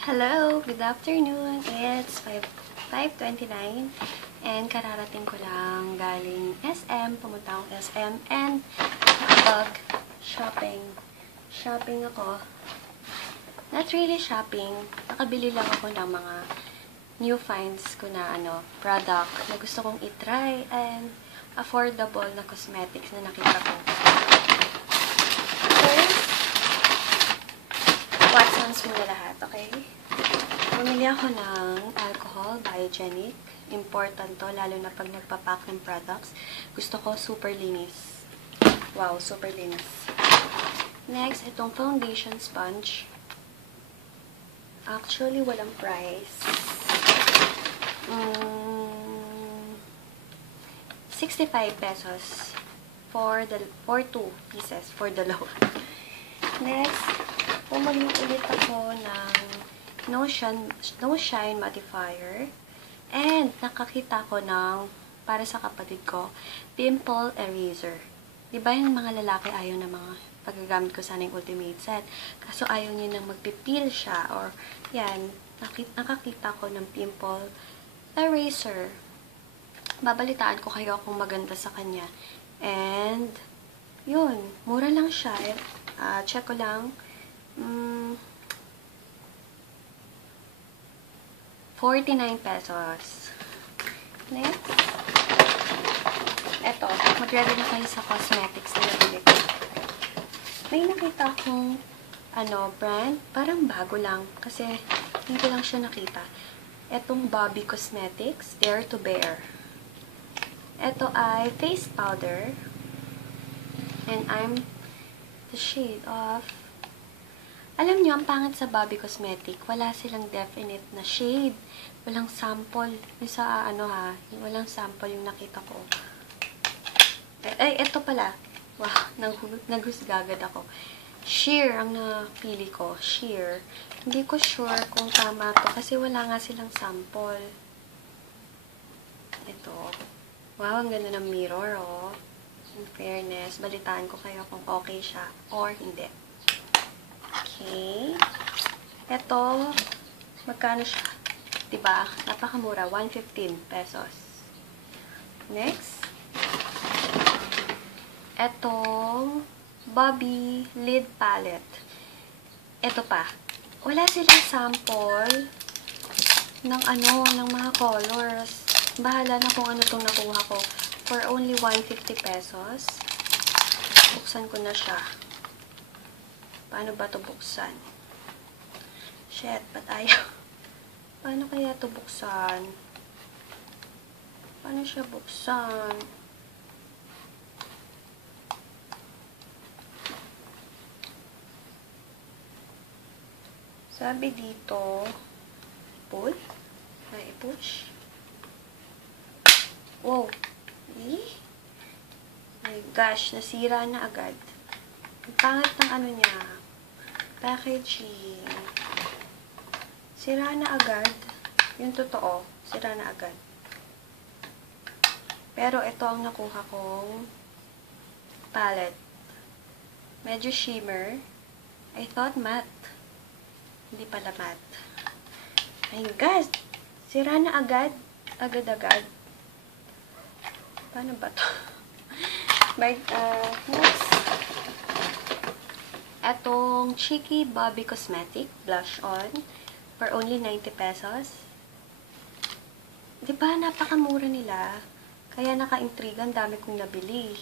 Hello, good afternoon. It's 5:29 and kararating ko lang galing SM, pumunta akong SM and shopping. Shopping ako. Not really shopping. Nakabili lang ako ng mga new finds ko na product na gusto kong i-try and affordable na cosmetics na nakita ko. First, Watsons muna lahat, okay? Bumili ako ng alcohol, Biogenic. Important to, lalo na pag nagpapack ng products. Gusto ko super linis. Wow, super linis. Next, itong foundation sponge. Actually, walang price. 65 pesos for 2 pieces for dalawa. Next, bumili ulit ako ng No Shine Mattifier. And nakakita ko ng, para sa kapatid ko, Pimple Eraser. Diba yung mga lalaki ayaw na mga paggagamit ko sana yung Ultimate Set. Kaso ayaw niya nang magpipil siya. Or, yan, nakakita ko ng Pimple Eraser. Babalitaan ko kayo kung maganda sa kanya. And, yun, mura lang siya. Check ko lang. 49 pesos. Next. Eto, mag-ready na kayo sa cosmetics na nabili ko. May nakita akong brand. Parang bago lang. Kasi, hindi lang siya nakita. Etong Bobbi Cosmetics, Dare to Bear. Eto ay face powder. And I'm the shade of... Alam nyo, ang pangit sa Bobbi Cosmetic, wala silang definite na shade. Walang sample. Yung sa, walang sample yung nakita ko. Eto pala. Wow, naghusga agad ako. Sheer ang napili ko. Sheer. Hindi ko sure kung tama to kasi wala nga silang sample. Ito. Wow, ang ganda ng mirror, oh. In fairness, balitaan ko kayo kung okay siya or hindi. Okay. Ito, magkano siya? Diba? Napakamura. 115 pesos. Next. Etong Bobbi Lid Palette. Ito pa. Wala silang sample ng ng mga colors. Bahala na kung ano itong nakuha ko. For only 150 pesos. Buksan ko na siya. Paano ba ito buksan? Shit, ba't ayaw? Paano kaya ito buksan? Paano siya buksan? Sabi dito, pull? Ay, push? Wow! Eh? My gosh, nasira na agad. Ang pangit ng niya. Packaging. Sira na agad. Yung totoo, sira na agad. Pero ito ang nakuha kong palette. Medyo shimmer. I thought matte. Hindi pala matte. My God! Sira na agad. Agad-agad. Paano ba to? Next. Etong Cheeky Bobbi Cosmetic Blush On for only 90 pesos. Diba, napakamura nila. Kaya naka-intriga, ang dami kong nabili.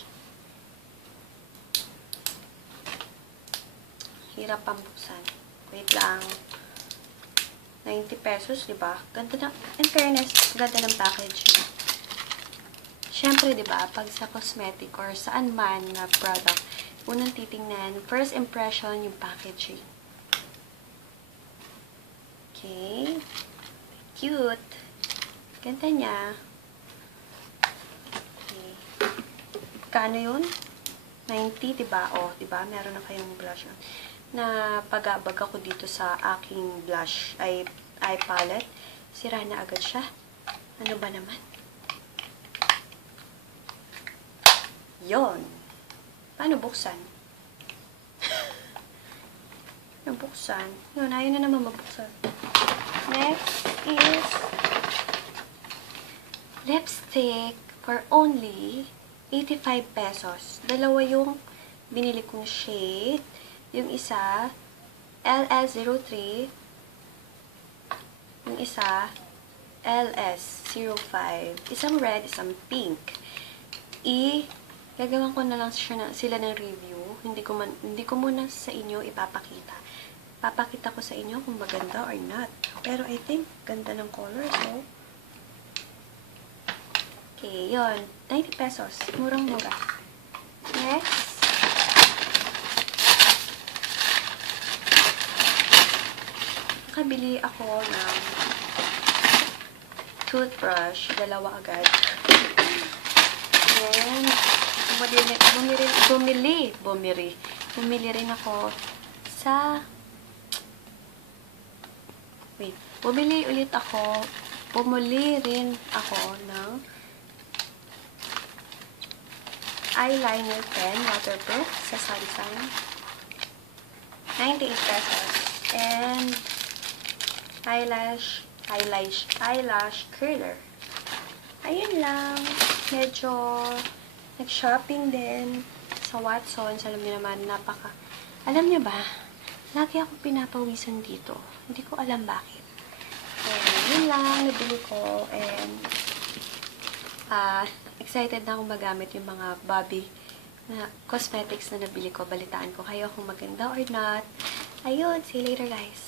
Hirap pang buksan. Wait lang. 90 pesos, diba? Ganda na, in fairness, ganda ng packaging. Siyempre, diba, pag sa cosmetic or saan man na product, unang titingnan, first impression, yung packaging. Okay. Cute. Ganda niya. Okay. Kano yun? 90, diba? O, diba? Meron na kayong blush on. Na pag-abag ako dito sa aking blush, eye palette. Sira na agad siya. Ano ba naman? Yon. Paano buksan? Nabuksan. Yun, ayaw na naman mabuksan. Next is lipstick for only 85 pesos. Dalawa yung binili kong shade. Yung isa, LS03. Yung isa, LS05. Isang red, isang pink. Gagawan ko na lang sila ng review. Hindi ko muna sa inyo ipapakita. Papakita ko sa inyo kung maganda or not. Pero I think ganda ng color, so okay, yun. 90 pesos. Murang-mura. Next. Nakabili ako ng toothbrush. Dalawa agad. And bumili rin ako sa bumili rin ako ng eyeliner pen, waterproof, sa Sunshine. 98 pesos. And eyelash curler. Ayun lang. Medyo nag-shopping din sa Watsons. Alam niyo naman, alam niyo ba, lagi ako pinapawisan dito. Hindi ko alam bakit. And yun lang, nabili ko. And excited na akong magamit yung mga Bobby na cosmetics na nabili ko. Balitaan ko kayo kung maganda or not. Ayun, see you later guys.